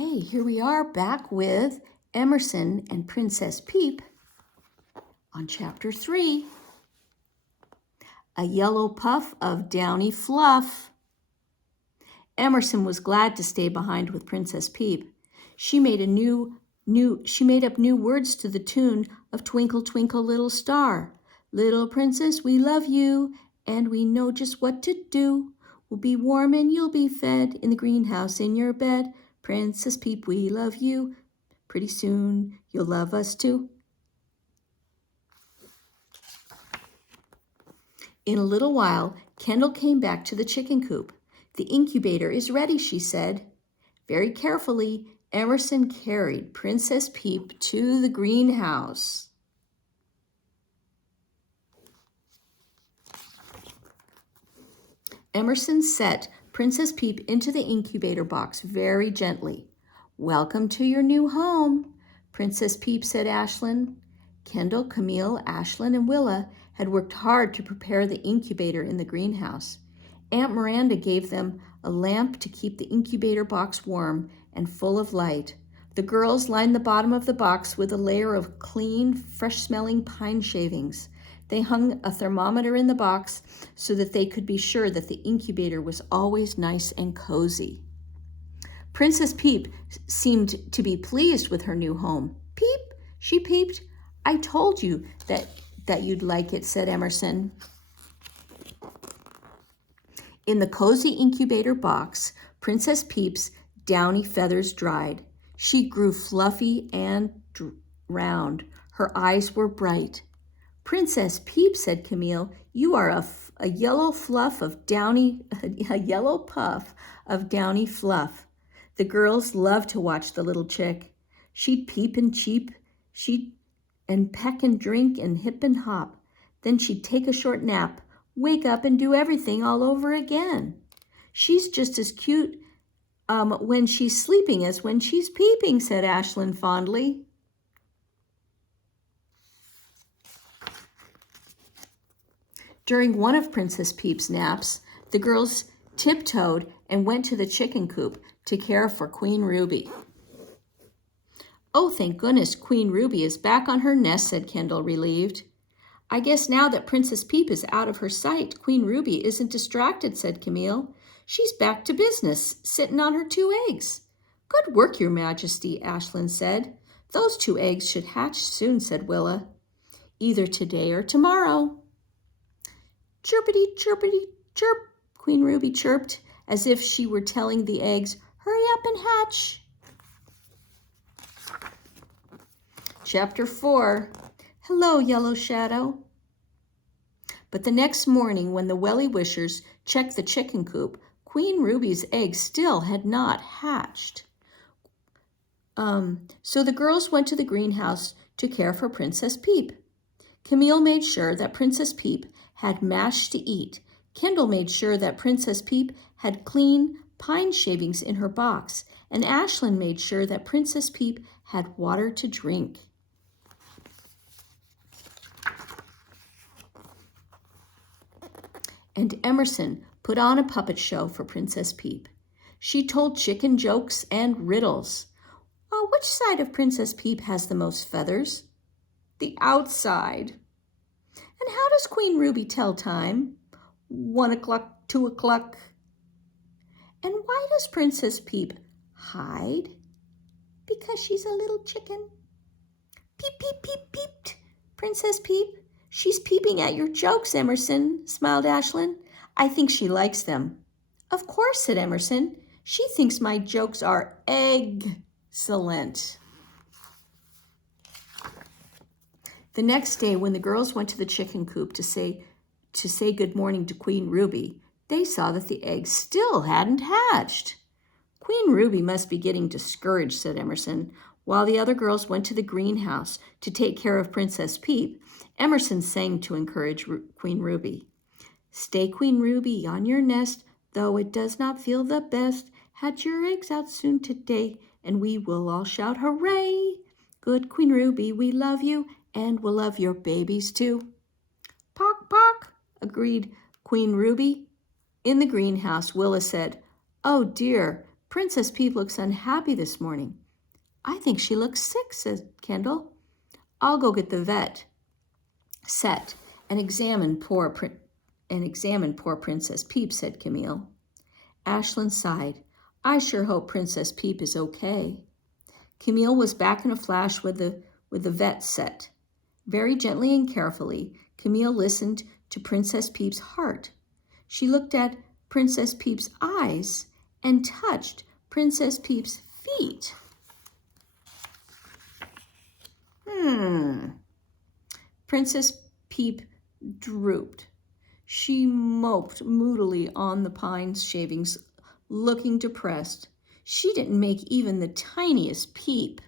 Okay, here we are back with Emerson and Princess Peep on Chapter 3. A yellow puff of downy fluff. Emerson was glad to stay behind with Princess Peep. She made up new words to the tune of Twinkle, Twinkle, Little Star. Little princess, we love you, and we know just what to do. We'll be warm and you'll be fed in the greenhouse in your bed. Princess Peep, we love you. Pretty soon you'll love us too. In a little while, Kendall came back to the chicken coop. The incubator is ready, she said. Very carefully, Emerson carried Princess Peep to the greenhouse. Emerson set Princess Peep into the incubator box very gently. Welcome to your new home, Princess Peep, said Ashlyn. Kendall, Camille, Ashlyn, and Willa had worked hard to prepare the incubator in the greenhouse. Aunt Miranda gave them a lamp to keep the incubator box warm and full of light. The girls lined the bottom of the box with a layer of clean, fresh-smelling pine shavings. They hung a thermometer in the box so that they could be sure that the incubator was always nice and cozy. Princess Peep seemed to be pleased with her new home. Peep, she peeped. I told you that you'd like it, said Emerson. In the cozy incubator box, Princess Peep's downy feathers dried. She grew fluffy and round. Her eyes were bright. Princess Peep, said Camille, you are a yellow puff of downy fluff. The girls loved to watch the little chick. She'd peep and cheep, and peck and drink and hip and hop. Then she'd take a short nap, wake up and do everything all over again. She's just as cute when she's sleeping as when she's peeping, said Ashlyn fondly. During one of Princess Peep's naps, the girls tiptoed and went to the chicken coop to care for Queen Ruby. Oh, thank goodness Queen Ruby is back on her nest, said Kendall, relieved. I guess now that Princess Peep is out of her sight, Queen Ruby isn't distracted, said Camille. She's back to business, sitting on her 2 eggs. Good work, Your Majesty, Ashlyn said. Those 2 eggs should hatch soon, said Willa. Either today or tomorrow. Chirpity, chirpity, chirp, Queen Ruby chirped, as if she were telling the eggs, hurry up and hatch. Chapter 4. Hello, Yellow Shadow. But the next morning, when the Wellie Wishers checked the chicken coop, Queen Ruby's eggs still had not hatched. So the girls went to the greenhouse to care for Princess Peep. Camille made sure that Princess Peep had mash to eat. Kendall made sure that Princess Peep had clean pine shavings in her box, and Ashlyn made sure that Princess Peep had water to drink. And Emerson put on a puppet show for Princess Peep. She told chicken jokes and riddles. Which side of Princess Peep has the most feathers? The outside. And how does Queen Ruby tell time? 1 o'clock, 2 o'clock. And why does Princess Peep hide? Because she's a little chicken. Peep, peep, peep, peeped Princess Peep. She's peeping at your jokes, Emerson, smiled Ashlyn. I think she likes them. Of course, said Emerson. She thinks my jokes are excellent. The next day, when the girls went to the chicken coop to say good morning to Queen Ruby, they saw that the eggs still hadn't hatched. Queen Ruby must be getting discouraged, said Emerson. While the other girls went to the greenhouse to take care of Princess Peep, Emerson sang to encourage Queen Ruby. Stay, Queen Ruby, on your nest, though it does not feel the best. Hatch your eggs out soon today, and we will all shout hooray. Good Queen Ruby, we love you, and we'll love your babies too. Pock, pock, agreed Queen Ruby. In the greenhouse, Willa said, Oh dear, Princess Peep looks unhappy this morning. I think she looks sick, said Kendall. I'll go get the vet set and examine poor Princess Peep, said Camille. Ashlyn sighed. I sure hope Princess Peep is okay. Camille was back in a flash with the vet set. Very gently and carefully, Camille listened to Princess Peep's heart. She looked at Princess Peep's eyes and touched Princess Peep's feet. Princess Peep drooped. She moped moodily on the pine shavings, looking depressed. She didn't make even the tiniest peep.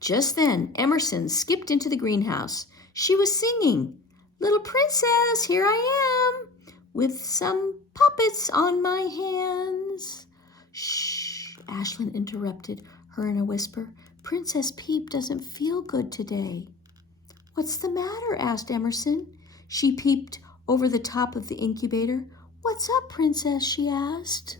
Just then, Emerson skipped into the greenhouse. She was singing, "Little princess, here I am, with some puppets on my hands." "Shh," Ashlyn interrupted her in a whisper. "Princess Peep doesn't feel good today." "What's the matter?" asked Emerson. She peeped over the top of the incubator. "What's up, Princess?" she asked.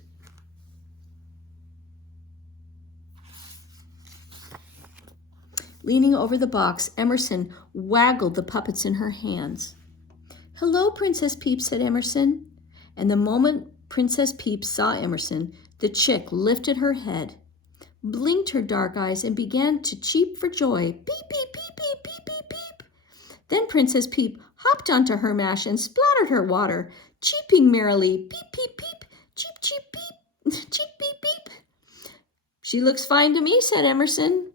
Leaning over the box, Emerson waggled the puppets in her hands. "Hello, Princess Peep," said Emerson. And the moment Princess Peep saw Emerson, the chick lifted her head, blinked her dark eyes, and began to cheep for joy. Beep, beep, beep, beep, beep, beep, beep. Then Princess Peep hopped onto her mash and splattered her water, cheeping merrily. Beep, beep, beep, cheep, cheep, beep, cheep, beep, beep. "She looks fine to me," said Emerson.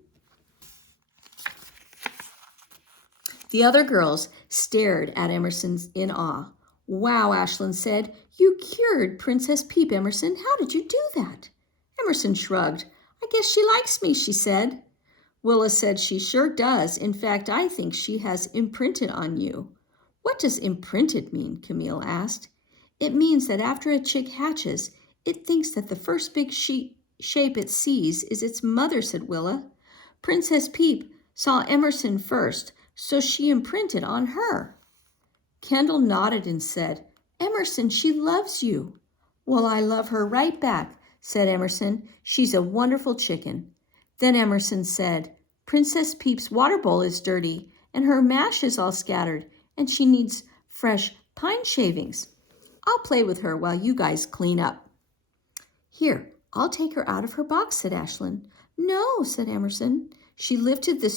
The other girls stared at Emerson in awe. "Wow," Ashlyn said. "You cured Princess Peep, Emerson. How did you do that?" Emerson shrugged. "I guess she likes me," she said. Willa said she sure does. "In fact, I think she has imprinted on you." "What does imprinted mean?" Camille asked. "It means that after a chick hatches, it thinks that the first big shape it sees is its mother," said Willa. "Princess Peep saw Emerson first, so she imprinted on her." Kendall nodded and said, "Emerson, she loves you." "Well, I love her right back," said Emerson. "She's a wonderful chicken." Then Emerson said, "Princess Peep's water bowl is dirty, and her mash is all scattered, and she needs fresh pine shavings. I'll play with her while you guys clean up." "Here, I'll take her out of her box," said Ashlyn. "No," said Emerson. She lifted the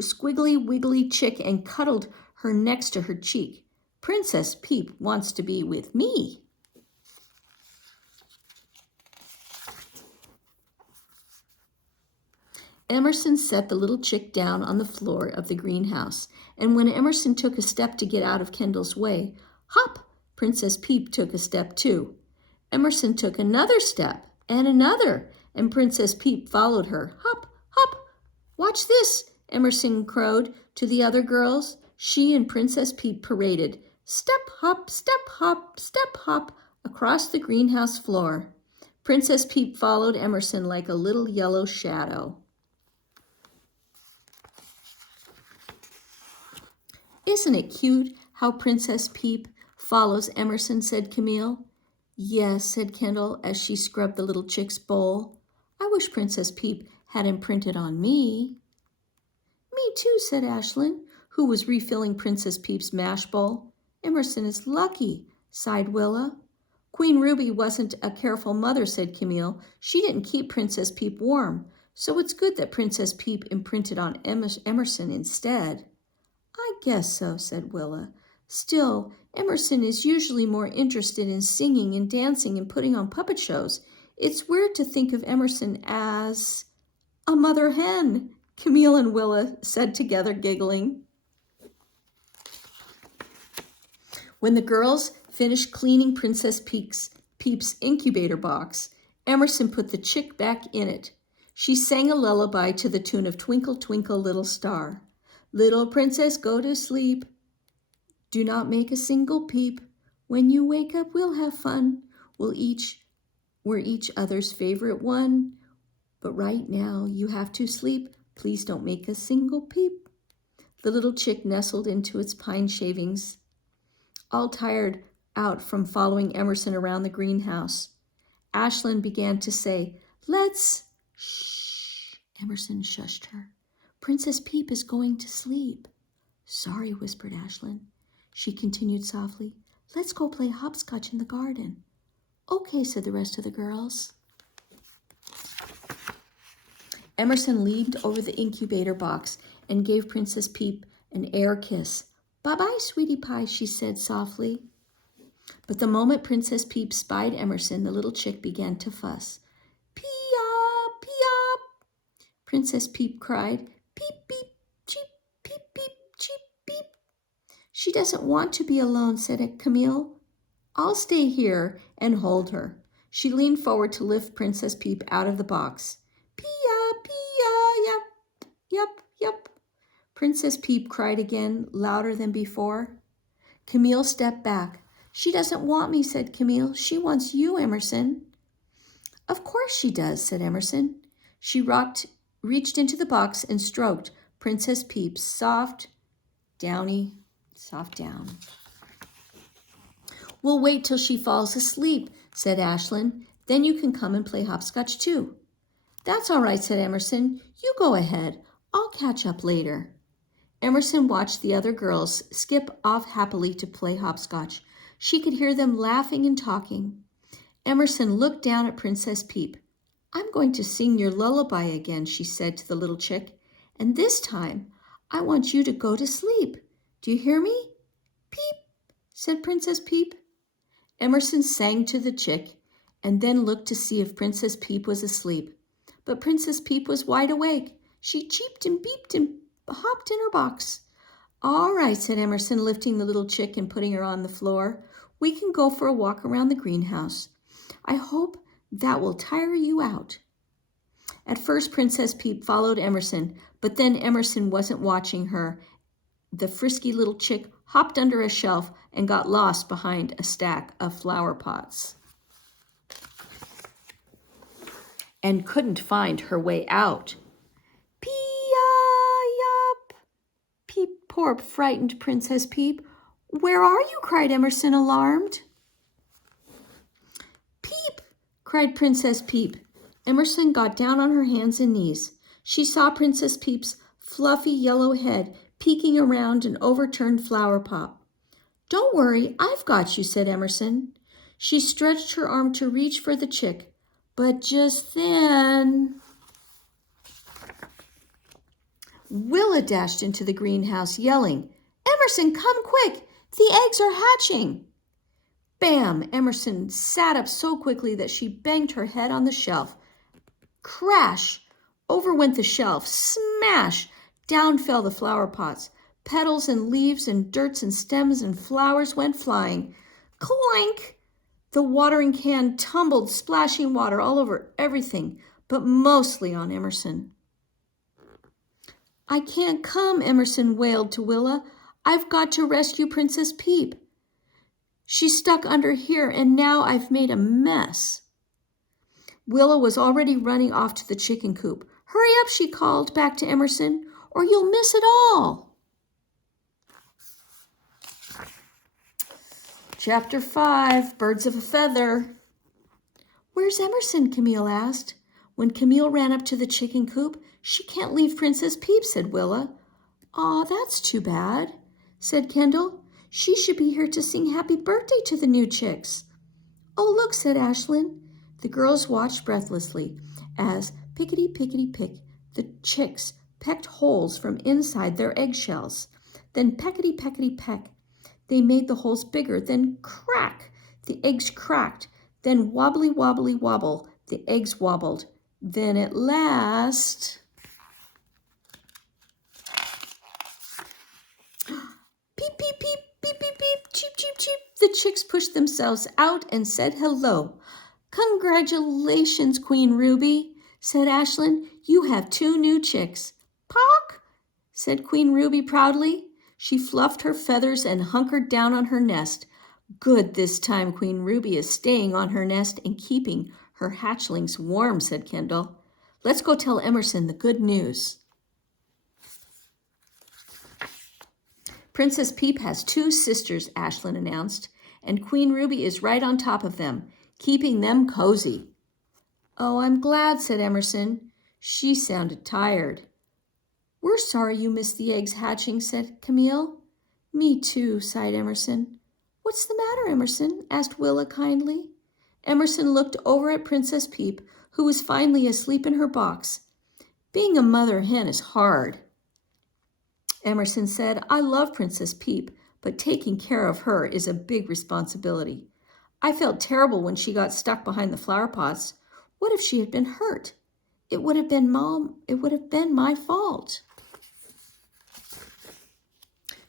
squiggly wiggly chick and cuddled her next to her cheek. "Princess Peep wants to be with me." Emerson set the little chick down on the floor of the greenhouse, and when Emerson took a step to get out of Kendall's way, hop, Princess Peep took a step too. Emerson took another step, and Princess Peep followed her. Hop, hop. "Watch this," Emerson crowed to the other girls. She and Princess Peep paraded, step, hop, across the greenhouse floor. Princess Peep followed Emerson like a little yellow shadow. "Isn't it cute how Princess Peep follows Emerson?" said Camille. "Yes," said Kendall as she scrubbed the little chick's bowl. "I wish Princess Peep had imprinted on me." "Me too," said Ashlyn, who was refilling Princess Peep's mash bowl. "Emerson is lucky," sighed Willa. "Queen Ruby wasn't a careful mother," said Camille. "She didn't keep Princess Peep warm, so it's good that Princess Peep imprinted on Emerson instead." "I guess so," said Willa. "Still, Emerson is usually more interested in singing and dancing and putting on puppet shows. It's weird to think of Emerson as a mother hen," Camille and Willa said together, giggling. When the girls finished cleaning Princess Peep's incubator box, Emerson put the chick back in it. She sang a lullaby to the tune of "Twinkle, Twinkle, Little Star." "Little princess, go to sleep. Do not make a single peep. When you wake up, we'll have fun. We're each other's favorite one. But right now, you have to sleep. Please don't make a single peep." The little chick nestled into its pine shavings. All tired out from following Emerson around the greenhouse. Ashlyn began to say, "Let's—" "Shh," Emerson shushed her. "Princess Peep is going to sleep." "Sorry," whispered Ashlyn. She continued softly, "Let's go play hopscotch in the garden." "Okay," said the rest of the girls. Emerson leaned over the incubator box and gave Princess Peep an air kiss. "Bye-bye, sweetie pie," she said softly. But the moment Princess Peep spied Emerson, the little chick began to fuss. "Pee-up, pee-up!" Princess Peep cried. "Peep, beep, cheep, peep, beep, cheep, beep." "She doesn't want to be alone," said Camille. "I'll stay here and hold her." She leaned forward to lift Princess Peep out of the box. "Pee-ya, pee-ya, yup, yup, yup." Princess Peep cried again, louder than before. Camille stepped back. "She doesn't want me," said Camille. "She wants you, Emerson." "Of course she does," said Emerson. She reached into the box and stroked Princess Peep's soft down. "We'll wait till she falls asleep," said Ashlyn. "Then you can come and play hopscotch too." "That's all right," said Emerson. "You go ahead. I'll catch up later." Emerson watched the other girls skip off happily to play hopscotch. She could hear them laughing and talking. Emerson looked down at Princess Peep. "I'm going to sing your lullaby again," she said to the little chick. "And this time, I want you to go to sleep. Do you hear me?" "Peep," said Princess Peep. Emerson sang to the chick and then looked to see if Princess Peep was asleep. But Princess Peep was wide awake. She cheeped and beeped and hopped in her box. "All right," said Emerson, lifting the little chick and putting her on the floor. "We can go for a walk around the greenhouse. I hope that will tire you out." At first, Princess Peep followed Emerson, but then Emerson wasn't watching her. The frisky little chick hopped under a shelf and got lost behind a stack of flower pots and couldn't find her way out. "Pee-ya-yup!" Peep, poor frightened Princess Peep. "Where are you?" cried Emerson, alarmed. "Peep!" cried Princess Peep. Emerson got down on her hands and knees. She saw Princess Peep's fluffy yellow head peeking around an overturned flower pot. "Don't worry, I've got you," said Emerson. She stretched her arm to reach for the chick, but just then Willa dashed into the greenhouse, yelling, "Emerson, come quick! The eggs are hatching!" Bam! Emerson sat up so quickly that she banged her head on the shelf. Crash! Over went the shelf. Smash! Down fell the flower pots. Petals and leaves and dirts and stems and flowers went flying. Clank! The watering can tumbled, splashing water all over everything, but mostly on Emerson. "I can't come," Emerson wailed to Willa. "I've got to rescue Princess Peep. She's stuck under here, and now I've made a mess." Willa was already running off to the chicken coop. "Hurry up," she called back to Emerson, "or you'll miss it all." Chapter 5, Birds of a Feather. "Where's Emerson?" Camille asked. When Camille ran up to the chicken coop, "She can't leave Princess Peep," said Willa. "Aw, that's too bad," said Kendall. "She should be here to sing happy birthday to the new chicks." "Oh, look," said Ashlyn. The girls watched breathlessly as, pickety-pickety-pick, the chicks pecked holes from inside their eggshells. Then peckety-peckety-peck. They made the holes bigger. Then crack! The eggs cracked. Then wobbly-wobbly-wobble. The eggs wobbled. Then at last... Peep, peep, peep, beep, beep, beep, cheep, cheep, cheep. The chicks pushed themselves out and said hello. "Congratulations, Queen Ruby," said Ashlyn. "You have 2 new chicks." "Pock," said Queen Ruby proudly. She fluffed her feathers and hunkered down on her nest. "Good, this time Queen Ruby is staying on her nest and keeping her hatchlings warm," said Kendall. "Let's go tell Emerson the good news." "Princess Peep has 2 sisters," Ashlyn announced, and Queen Ruby is right on top of them, keeping them cozy. Oh, I'm glad, said Emerson. She sounded tired. We're sorry you missed the eggs hatching, said Camille. Me too, sighed Emerson. What's the matter, Emerson? Asked Willa kindly. Emerson looked over at Princess Peep, who was finally asleep in her box. Being a mother hen is hard. Emerson said, I love Princess Peep, but taking care of her is a big responsibility. I felt terrible when she got stuck behind the flower pots. What if she had been hurt? It would have been my fault.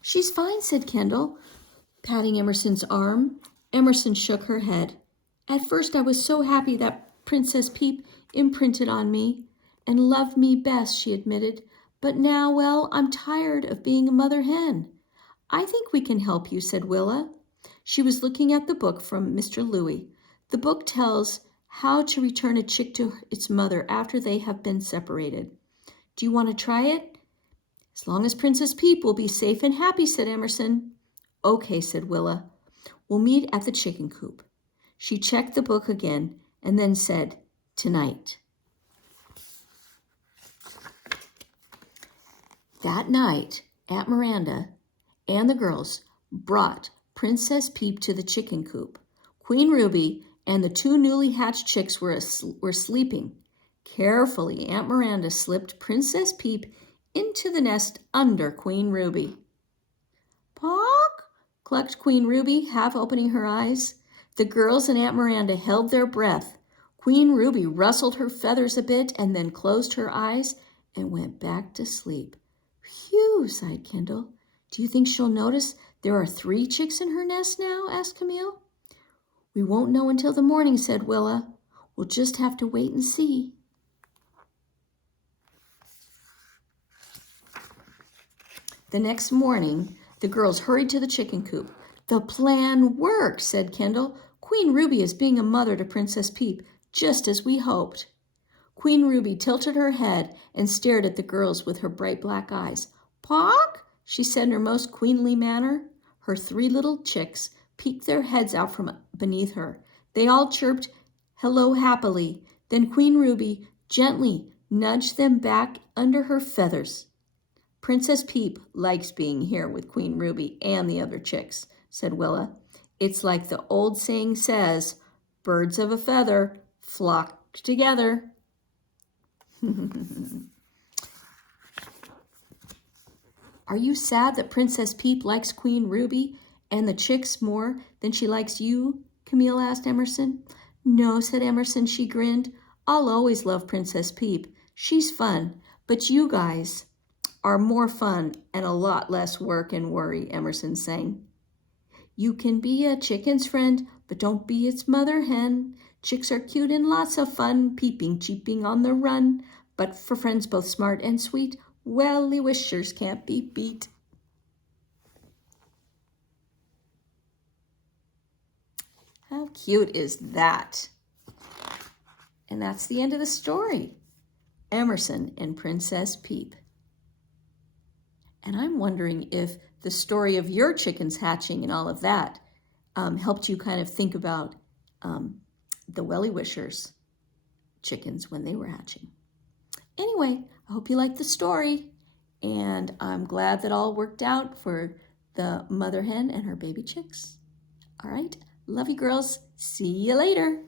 She's fine, said Kendall, patting Emerson's arm. Emerson shook her head. At first I was so happy that Princess Peep imprinted on me and loved me best, she admitted. But now, well, I'm tired of being a mother hen. I think we can help you, said Willa. She was looking at the book from Mr. Louis. The book tells how to return a chick to its mother after they have been separated. Do you want to try it? As long as Princess Peep will be safe and happy, said Emerson. Okay, said Willa. We'll meet at the chicken coop. She checked the book again and then said, tonight. That night, Aunt Miranda and the girls brought Princess Peep to the chicken coop. Queen Ruby and the two newly hatched chicks were sleeping. Carefully, Aunt Miranda slipped Princess Peep into the nest under Queen Ruby. Pock, clucked Queen Ruby, half opening her eyes. The girls and Aunt Miranda held their breath. Queen Ruby rustled her feathers a bit and then closed her eyes and went back to sleep. Phew, sighed Kendall. Do you think she'll notice there are 3 chicks in her nest now? Asked Camille. We won't know until the morning, said Willa. We'll just have to wait and see. The next morning, the girls hurried to the chicken coop. The plan worked, said Kendall. Queen Ruby is being a mother to Princess Peep, just as we hoped. Queen Ruby tilted her head and stared at the girls with her bright black eyes. Pock, she said in her most queenly manner. Her 3 little chicks peeked their heads out from beneath her. They all chirped hello happily. Then Queen Ruby gently nudged them back under her feathers. Princess Peep likes being here with Queen Ruby and the other chicks, said Willa. It's like the old saying says, birds of a feather flock together. Are you sad that Princess Peep likes Queen Ruby and the chicks more than she likes you? Camille asked Emerson. No, said Emerson. She grinned. I'll always love Princess Peep. She's fun, but you guys are more fun and a lot less work and worry, Emerson sang. You can be a chicken's friend, but don't be its mother hen. Chicks are cute and lots of fun, peeping, cheeping on the run. But for friends both smart and sweet, Wellie wishers can't be beat. How cute is that? And that's the end of the story. Emerson and Princess Peep. And I'm wondering if the story of your chickens hatching and all of that helped you kind of think about the Wellie Wishers chickens when they were hatching. Anyway, I hope you liked the story, and I'm glad that all worked out for the mother hen and her baby chicks. All right, love you girls. See you later.